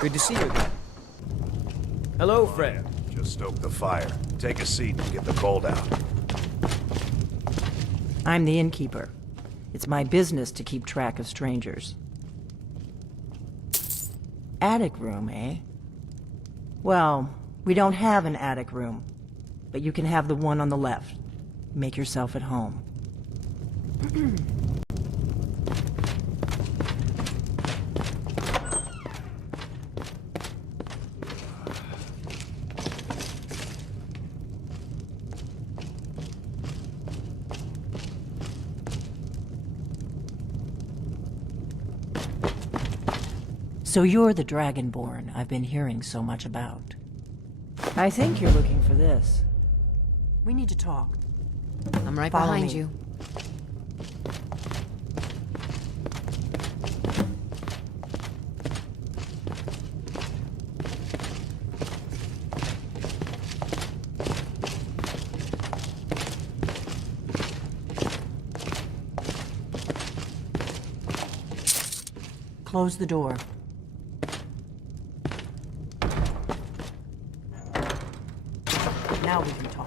Good to see you again. Hello, friend. Just stoke the fire. Take a seat and get the cold out. I'm the innkeeper. It's my business to keep track of strangers. Attic room, eh? Well, we don't have an attic room, but you can have the one on the left. Make yourself at home. So you're the Dragonborn I've been hearing so much about. I think you're looking for this. We need to talk. I'm right Follow behind me. you. Close the door. Now we can talk.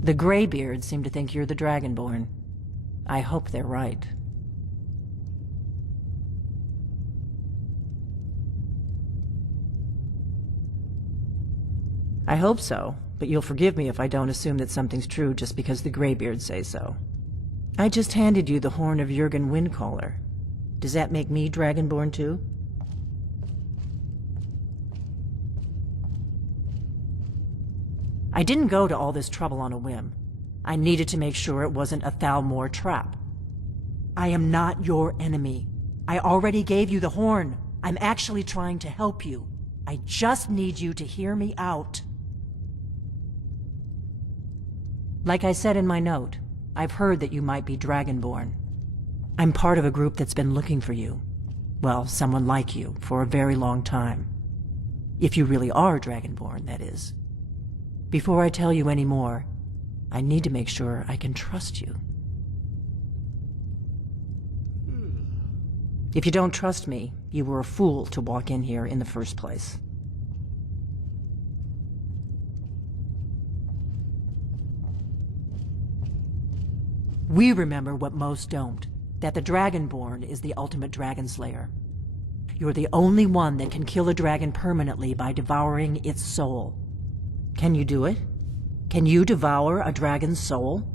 The Greybeards seem to think you're the Dragonborn. I hope they're right. I hope so, but you'll forgive me if I don't assume that something's true just because the Greybeards say so. I just handed you the horn of Jurgen Windcaller. Does that make me Dragonborn too? I didn't go to all this trouble on a whim. I needed to make sure it wasn't a Thalmor trap. I am not your enemy. I already gave you the horn. I'm actually trying to help you. I just need you to hear me out. Like I said in my note, I've heard that you might be Dragonborn. I'm part of a group that's been looking for you. Well, someone like you, for a very long time. If you really are Dragonborn, that is. Before I tell you any more, I need to make sure I can trust you. If you don't trust me, you were a fool to walk in here in the first place. We remember what most don't, that the Dragonborn is the ultimate dragon slayer. You're the only one that can kill a dragon permanently by devouring its soul. Can you do it? Can you devour a dragon's soul?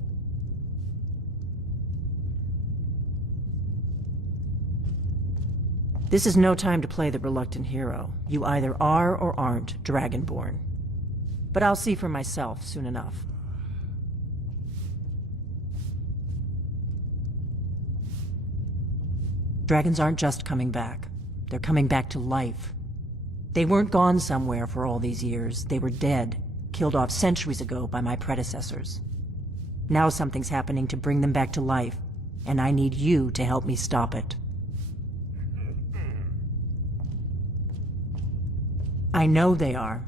This is no time to play the reluctant hero. You either are or aren't Dragonborn. But I'll see for myself soon enough. Dragons aren't just coming back. They're coming back to life. They weren't gone somewhere for all these years. They were dead, killed off centuries ago by my predecessors. Now something's happening to bring them back to life, and I need you to help me stop it. I know they are.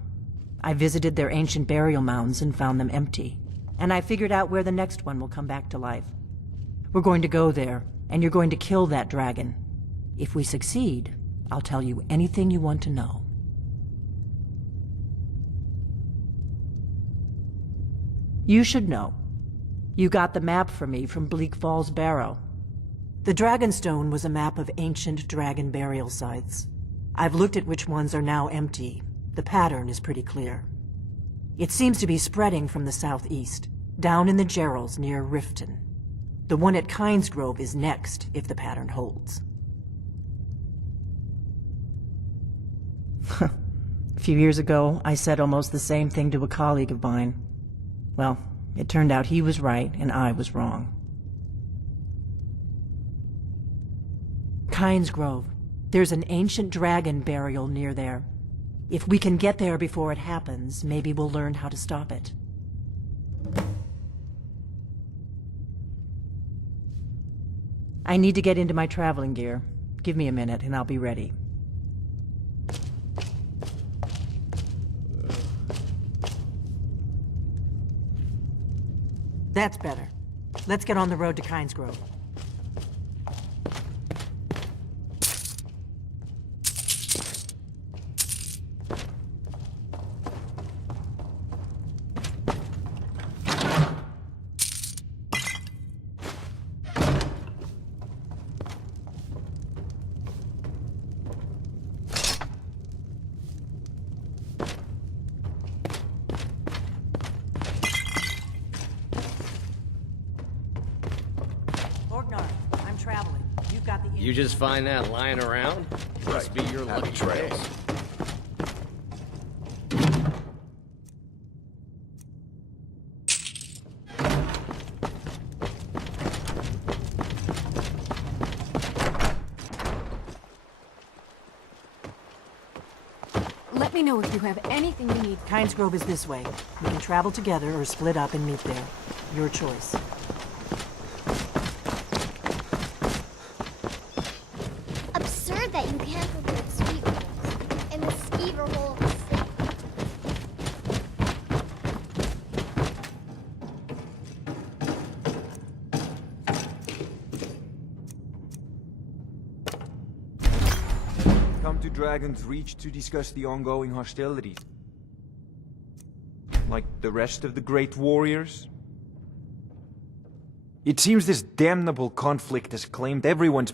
I visited their ancient burial mounds and found them empty. And I figured out where the next one will come back to life. We're going to go there, and you're going to kill that dragon. If we succeed, I'll tell you anything you want to know. You should know. You got the map for me from Bleak Falls Barrow. The Dragonstone was a map of ancient dragon burial sites. I've looked at which ones are now empty. The pattern is pretty clear. It seems to be spreading from the southeast, down in the Gerals near Riften. The one at Kynesgrove is next, if the pattern holds. A few years ago, I said almost the same thing to a colleague of mine. Well, it turned out he was right and I was wrong. Kynesgrove. There's an ancient dragon burial near there. If we can get there before it happens, maybe we'll learn how to stop it. I need to get into my traveling gear. Give me a minute and I'll be ready. That's better. Let's get on the road to Kynesgrove. I'm traveling. You've got the... You just find that lying around? Must be your lucky day. Let me know if you have anything you need. Kynesgrove is this way. We can travel together or split up and meet there. Your choice. Absurd that you can't avoid sweet rolls in the skeever hole of the city. Come to Dragon's Reach to discuss the ongoing hostilities. Like the rest of the great warriors? It seems this damnable conflict has claimed everyone's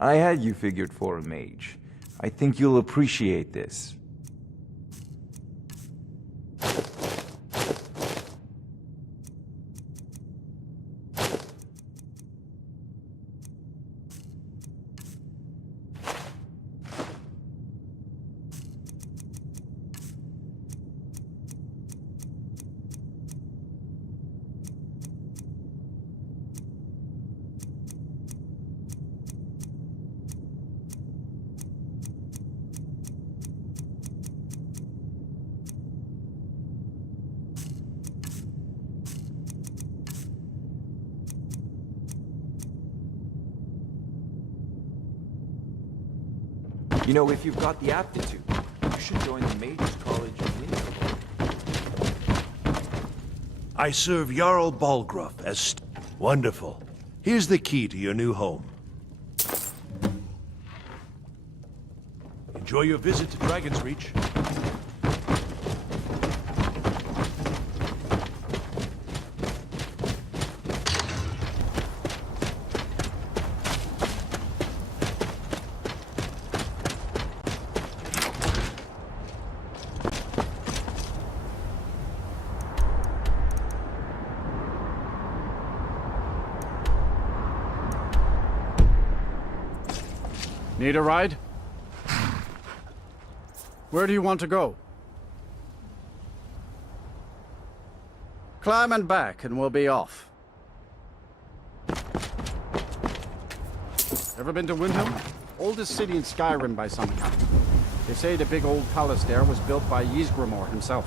I had you figured for a mage. I think you'll appreciate this. You know, if you've got the aptitude, you should join the Mages College of Inigo. I serve Jarl Balgruff as wonderful. Here's the key to your new home. Enjoy your visit to Dragon's Reach. Need a ride? Where do you want to go? Climb and back and we'll be off. Ever been to Windhelm? Oldest city in Skyrim by some count. They say the big old palace there was built by Ysgramor himself.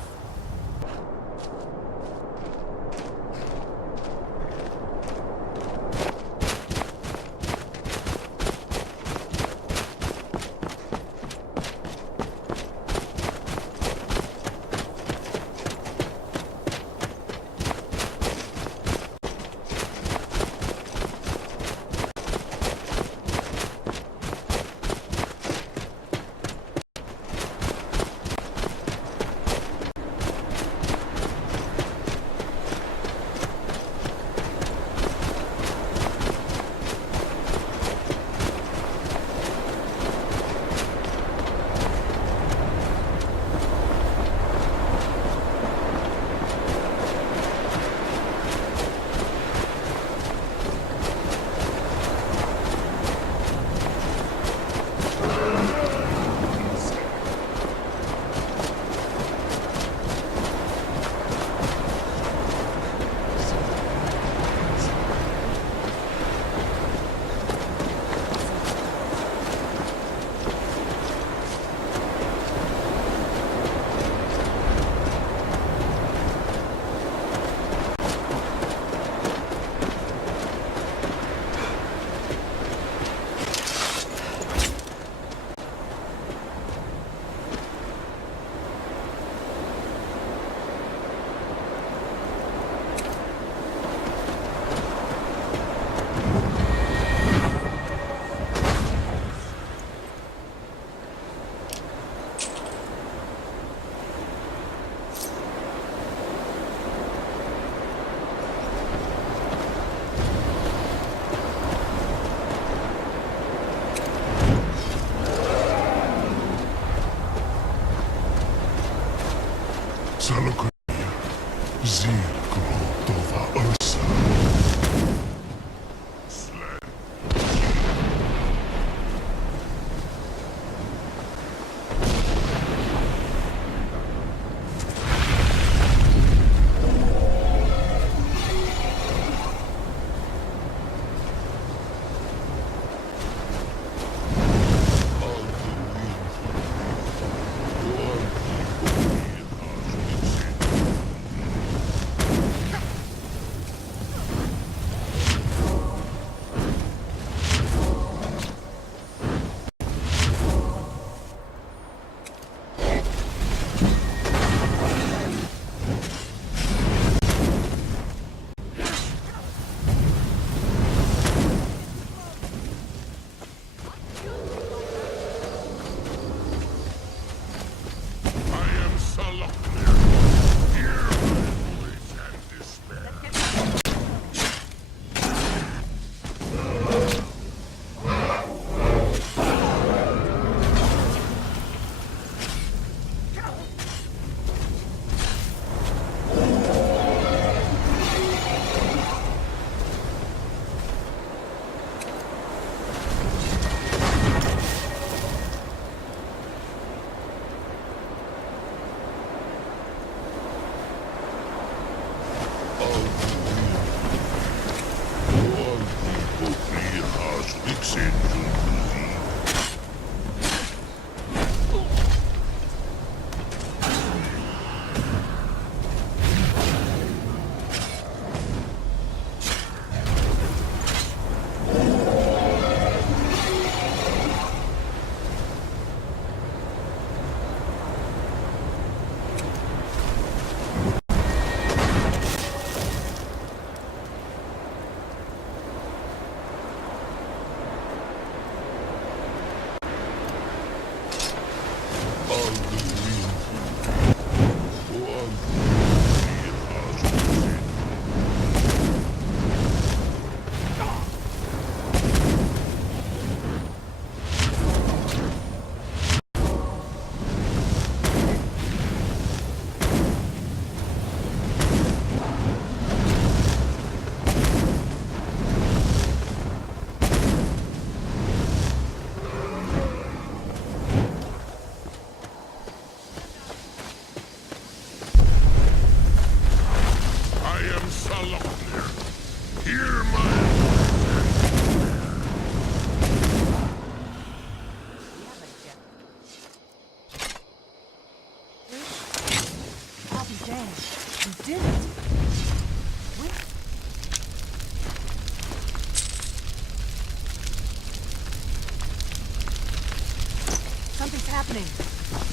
happening?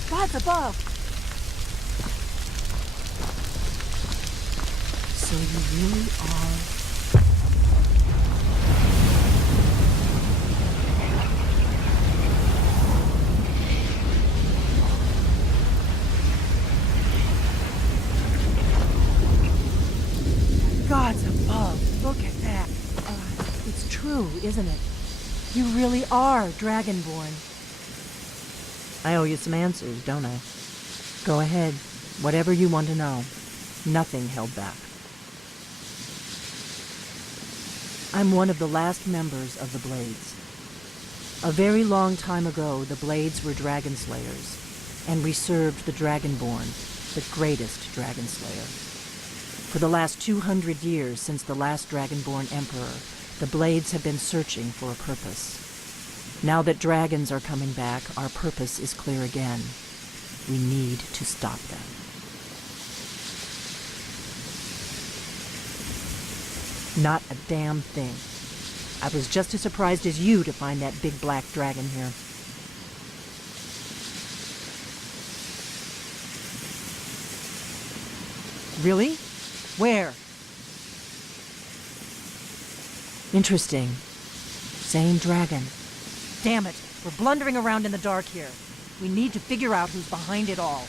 Gods above! So you really are... Gods above! Look at that! It's true, isn't it? You really are Dragonborn. I owe you some answers, don't I? Go ahead. Whatever you want to know. Nothing held back. I'm one of the last members of the Blades. A very long time ago, the Blades were dragon slayers, and we served the Dragonborn, the greatest dragon slayer. For the last 200 years since the last Dragonborn Emperor, the Blades have been searching for a purpose. Now that dragons are coming back, our purpose is clear again. We need to stop them. Not a damn thing. I was just as surprised as you to find that big black dragon here. Really? Where? Interesting. Same dragon. Damn it! We're blundering around in the dark here. We need to figure out who's behind it all.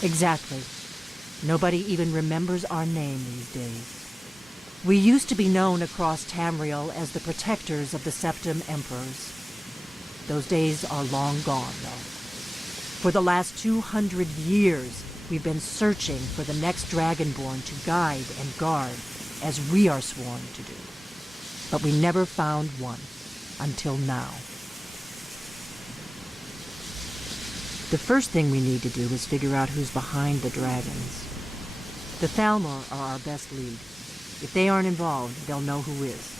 Exactly. Nobody even remembers our name these days. We used to be known across Tamriel as the protectors of the Septim Emperors. Those days are long gone, though. For the last 200 years, we've been searching for the next Dragonborn to guide and guard, as we are sworn to do. But we never found one, until now. The first thing we need to do is figure out who's behind the dragons. The Thalmor are our best lead. If they aren't involved, they'll know who is.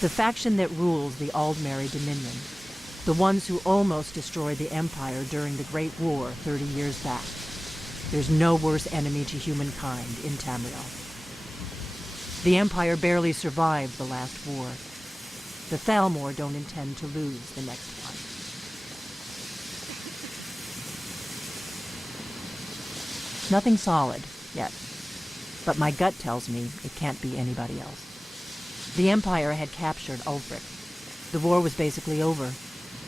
The faction that rules the Aldmeri Dominion. The ones who almost destroyed the Empire during the Great War 30 years back. There's no worse enemy to humankind in Tamriel. The Empire barely survived the last war. The Thalmor don't intend to lose the next one. Nothing solid, yet. But my gut tells me it can't be anybody else. The Empire had captured Ulfric. The war was basically over.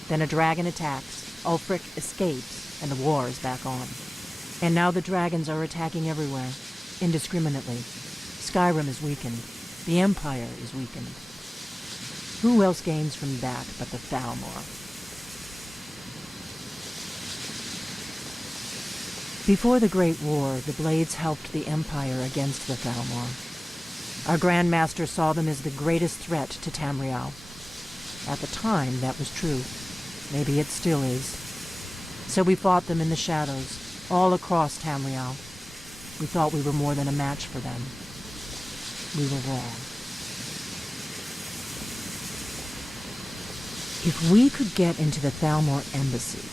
Then a dragon attacks, Ulfric escapes, and the war is back on. And now the dragons are attacking everywhere, indiscriminately. Skyrim is weakened. The Empire is weakened. Who else gains from that but the Thalmor? Before the Great War, the Blades helped the Empire against the Thalmor. Our Grand Master saw them as the greatest threat to Tamriel. At the time, that was true. Maybe it still is. So we fought them in the shadows, all across Tamriel. We thought we were more than a match for them. We were wrong. If we could get into the Thalmor embassy,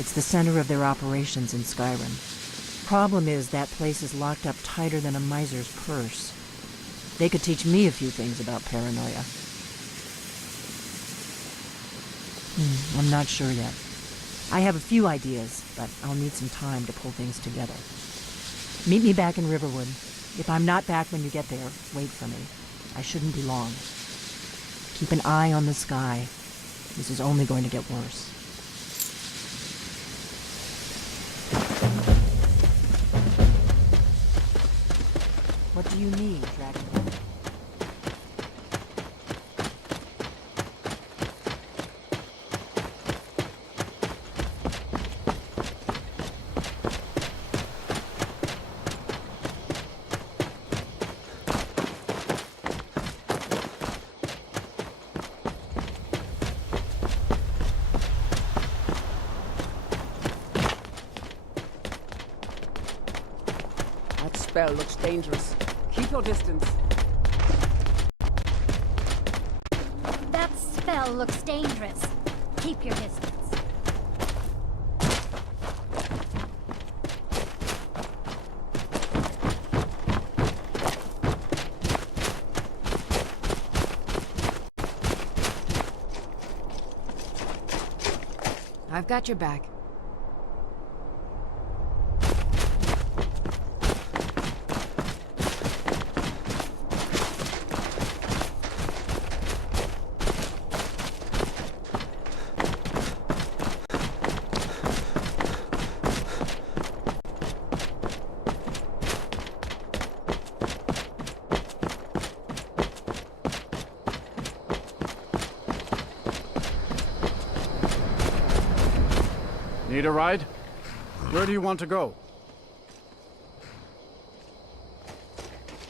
it's the center of their operations in Skyrim. Problem is, that place is locked up tighter than a miser's purse. They could teach me a few things about paranoia. I'm not sure yet. I have a few ideas, but I'll need some time to pull things together. Meet me back in Riverwood. If I'm not back when you get there, wait for me. I shouldn't be long. Keep an eye on the sky. This is only going to get worse. What do you need, Dragon? That spell looks dangerous. Keep your distance. That spell looks dangerous. Keep your distance. I've got your back. Need a ride? Where do you want to go?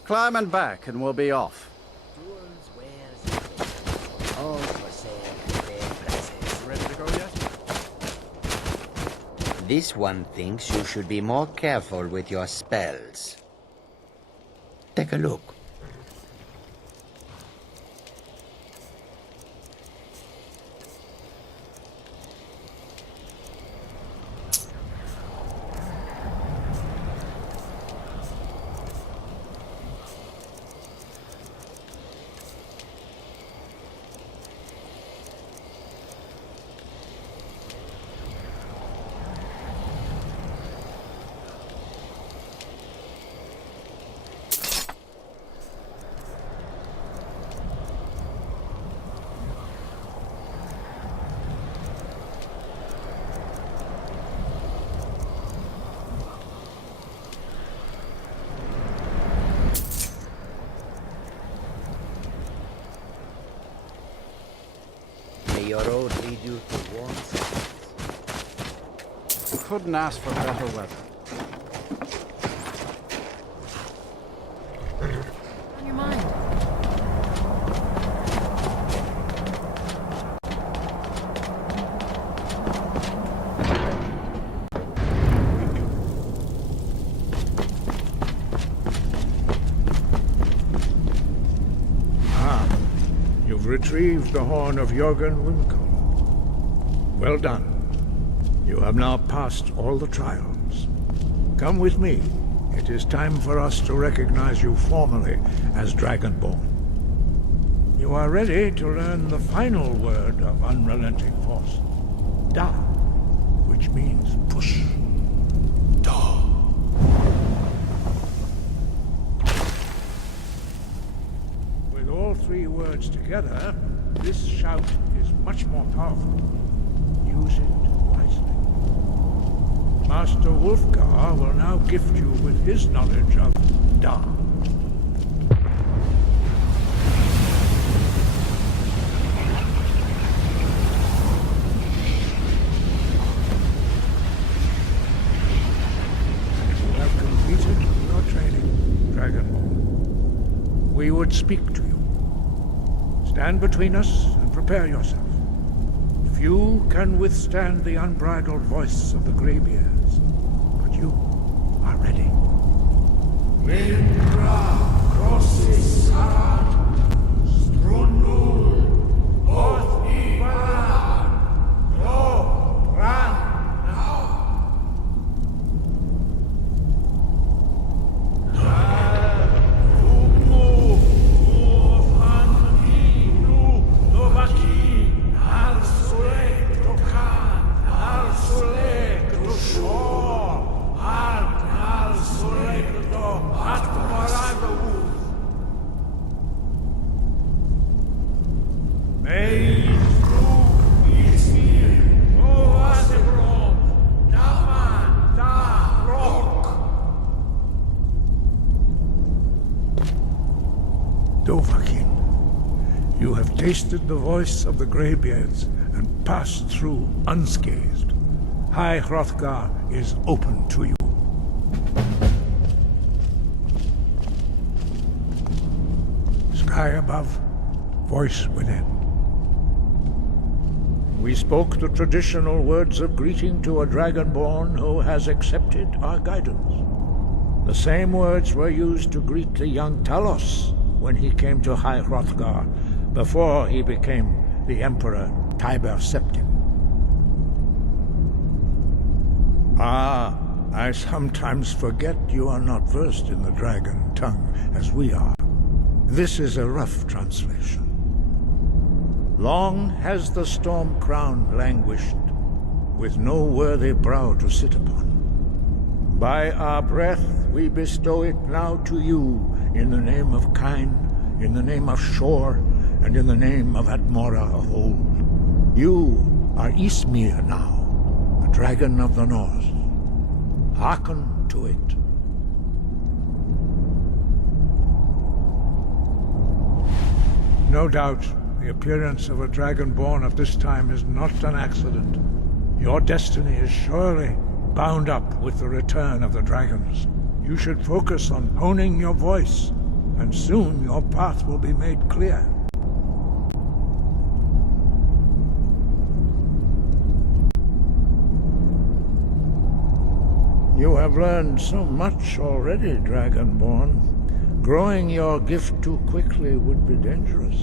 Climb and back, and we'll be off. Ready to go yet? This one thinks you should be more careful with your spells. Take a look. May your road lead you to warm sands. Couldn't ask for better weather. On your mind. You've retrieved the horn of Jorgen Winkle. Well done. You have now passed all the trials. Come with me. It is time for us to recognize you formally as Dragonborn. You are ready to learn the final word of unrelenting force. Da, which means push. Da. With all three words together, this shout is much more powerful. Use it wisely. Master Wulfgar will now gift you with his knowledge of Da. You have completed your training, Dragonborn. We would speak to you. Stand between us and prepare yourself. Few can withstand the unbridled voice of the Greybeards, but you are ready. Lindra, Crossis, Sarad, Strundul, Oth Ibaran, Lo, Ran, Now. Dovahkiin, you have tasted the voice of the Greybeards and passed through unscathed. High Hrothgar is open to you. Sky above, voice within. We spoke the traditional words of greeting to a Dragonborn who has accepted our guidance. The same words were used to greet the young Talos when he came to High Hrothgar, before he became the Emperor Tiber Septim. Ah, I sometimes forget you are not versed in the dragon tongue, as we are. This is a rough translation. Long has the storm crown languished, with no worthy brow to sit upon. By our breath we bestow it now to you, in the name of Kine, in the name of Shore, and in the name of Admora of old. You are Ismir now, the dragon of the north. Hearken to it. No doubt, the appearance of a dragonborn at this time is not an accident. Your destiny is surely bound up with the return of the dragons. You should focus on honing your voice, and soon your path will be made clear. You have learned so much already, Dragonborn. Growing your gift too quickly would be dangerous.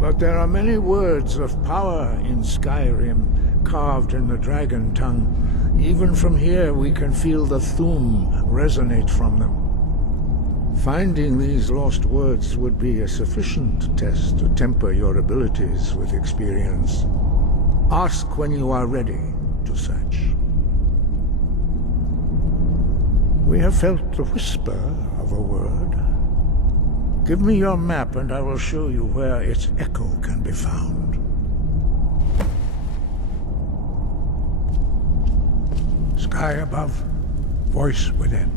But there are many words of power in Skyrim, carved in the dragon tongue. Even from here we can feel the Thu'um resonate from them. Finding these lost words would be a sufficient test to temper your abilities with experience. Ask when you are ready to search. We have felt the whisper of a word. Give me your map and I will show you where its echo can be found. Sky above, voice within.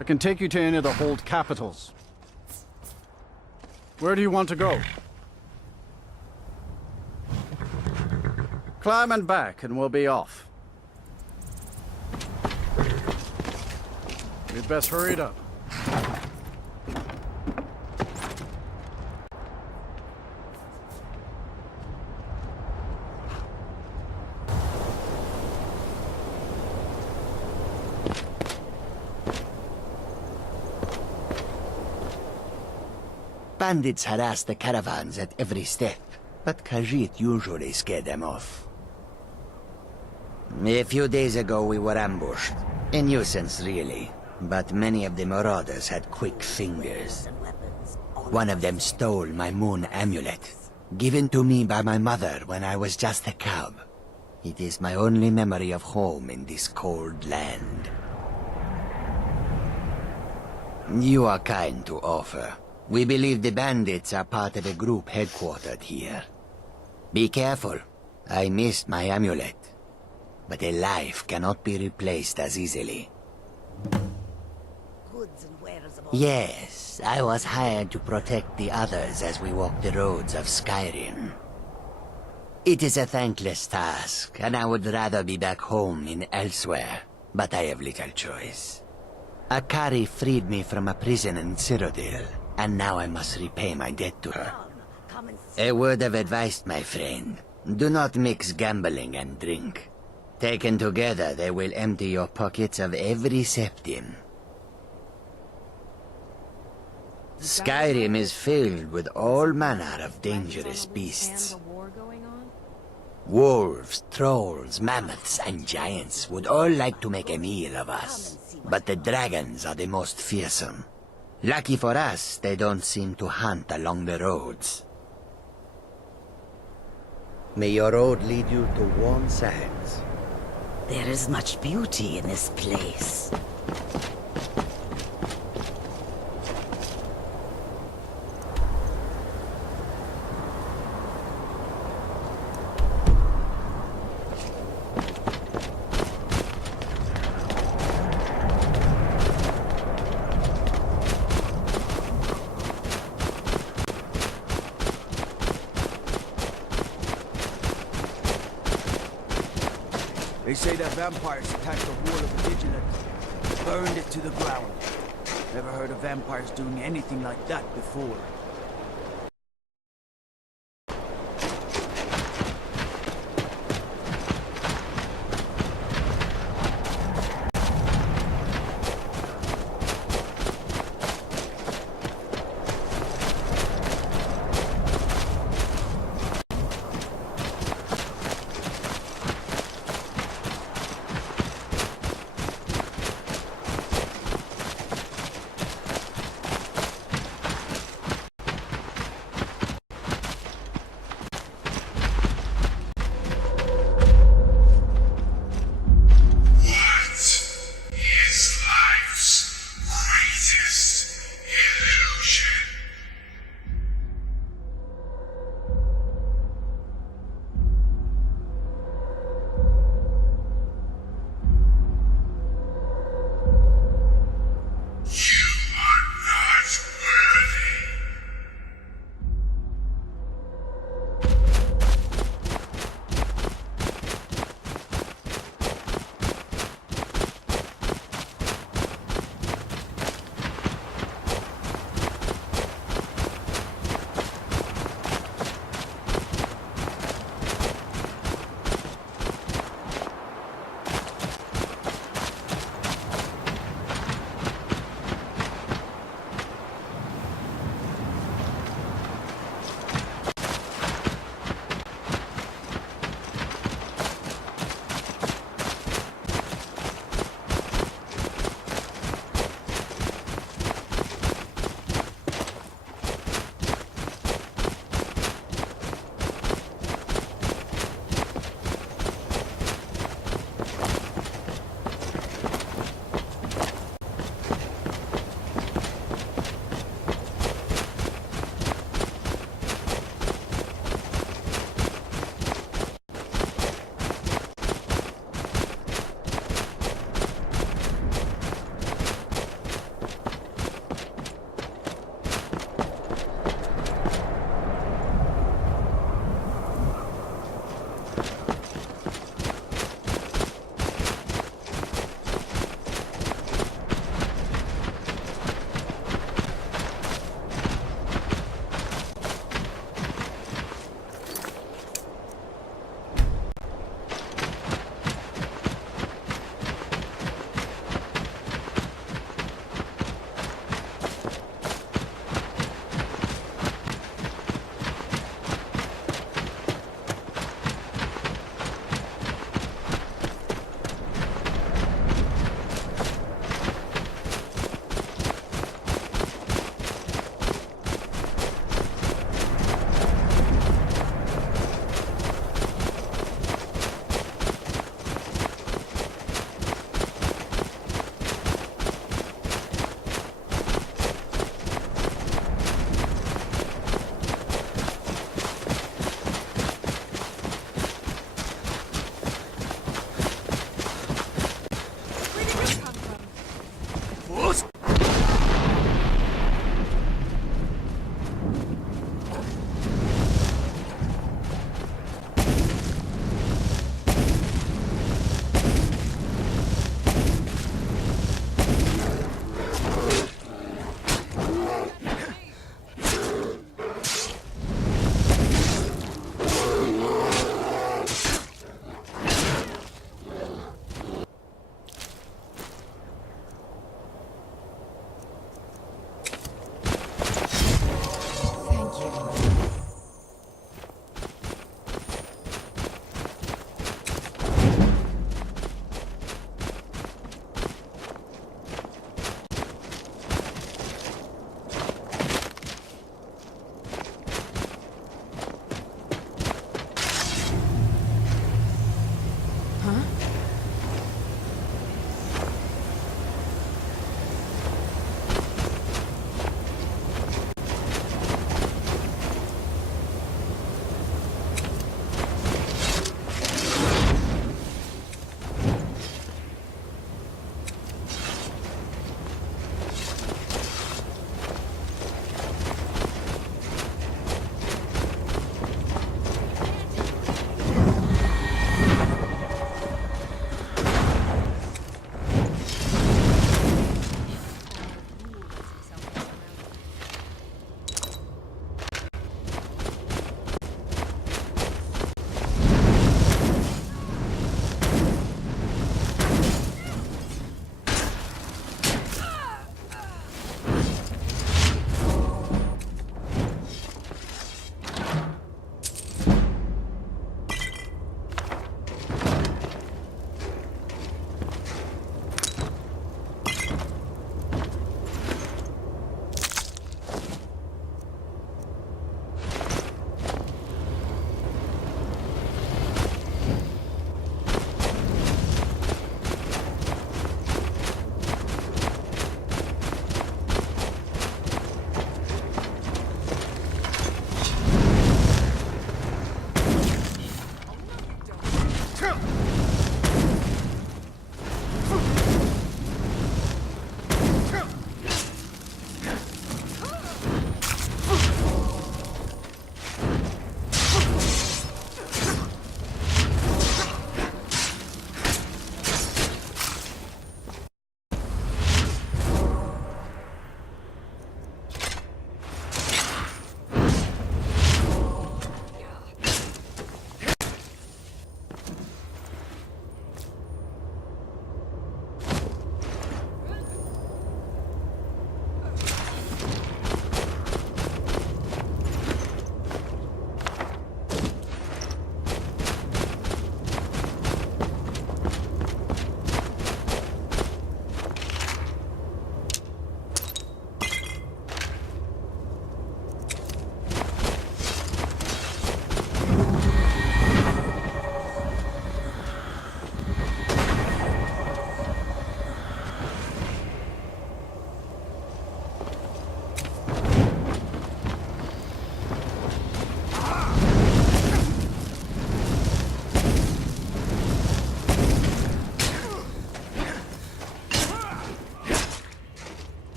I can take you to any of the hold capitals. Where do you want to go? Climb and back and we'll be off. We'd best hurry it up. Bandits harass the caravans at every step, but Khajiit usually scared them off. A few days ago we were ambushed. A nuisance, really. But many of the marauders had quick fingers. One of them stole my moon amulet, given to me by my mother when I was just a cub. It is my only memory of home in this cold land. You are kind to offer. We believe the bandits are part of a group headquartered here. Be careful. I missed my amulet. But a life cannot be replaced as easily. Yes, I was hired to protect the others as we walk the roads of Skyrim. It is a thankless task, and I would rather be back home in elsewhere, but I have little choice. Akari freed me from a prison in Cyrodiil, and now I must repay my debt to her. A word of advice, my friend. Do not mix gambling and drink. Taken together, they will empty your pockets of every septim. Skyrim is filled with all manner of dangerous beasts. Wolves, trolls, mammoths, and giants would all like to make a meal of us. But the dragons are the most fearsome. Lucky for us, they don't seem to hunt along the roads. May your road lead you to warm sands. There is much beauty in this place. They say that vampires attacked the wall of the Vigilant, burned it to the ground. Never heard of vampires doing anything like that before.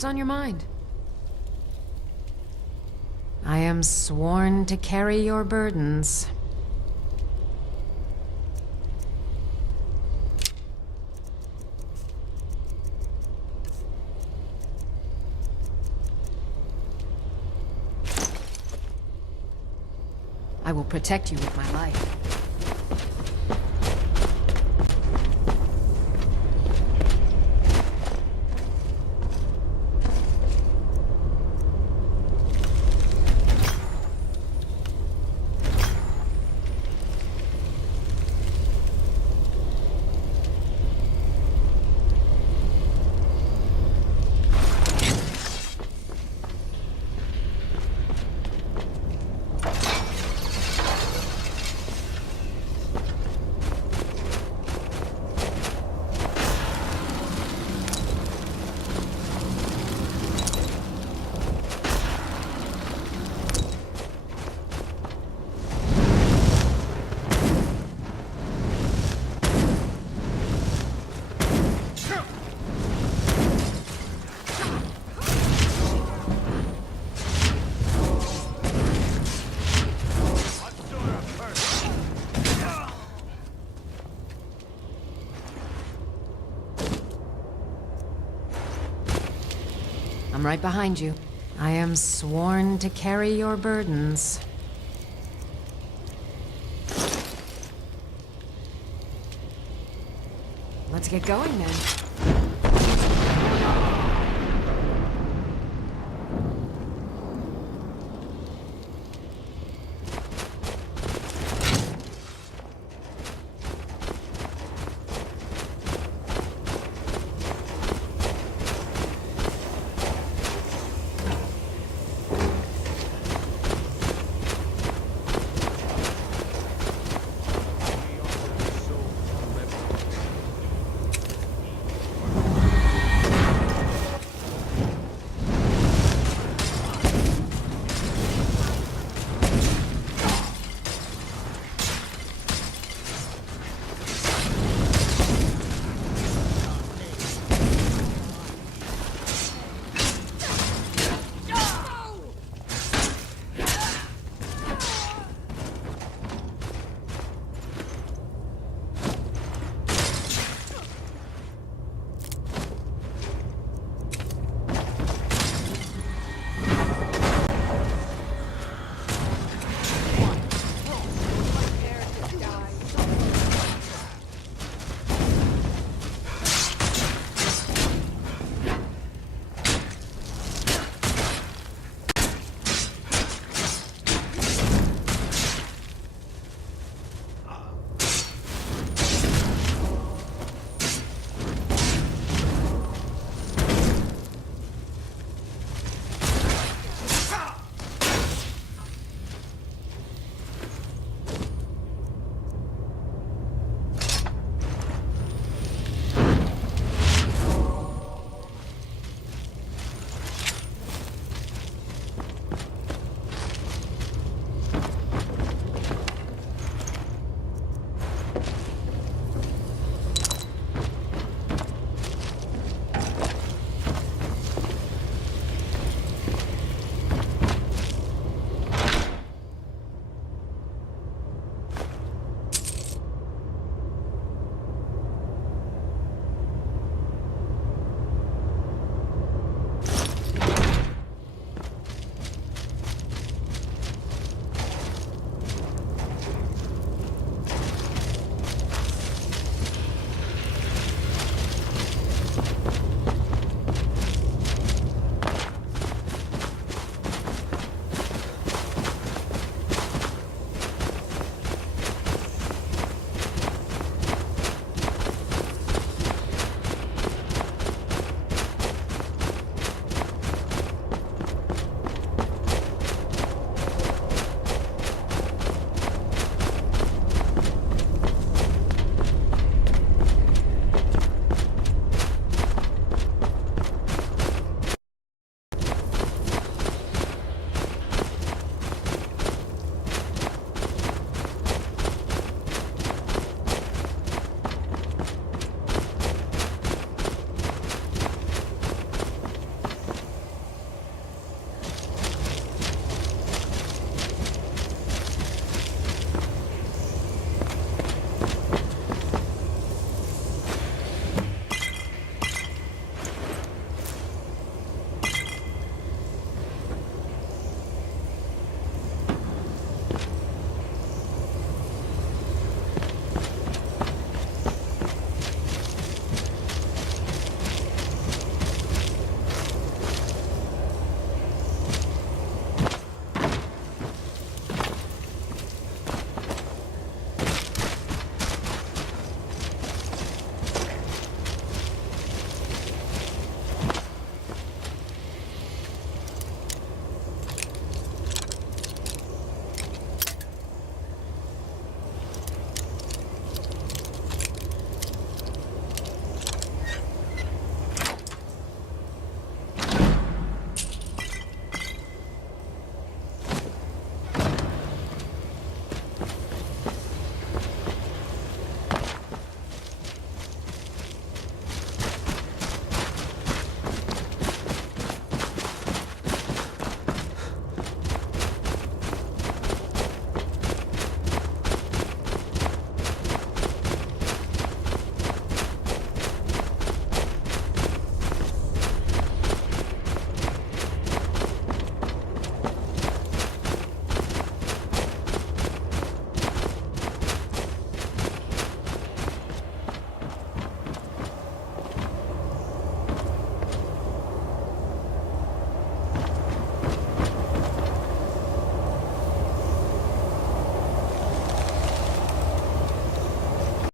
What's on your mind? I am sworn to carry your burdens. I will protect you with my life. I'm right behind you. I am sworn to carry your burdens. Let's get going then.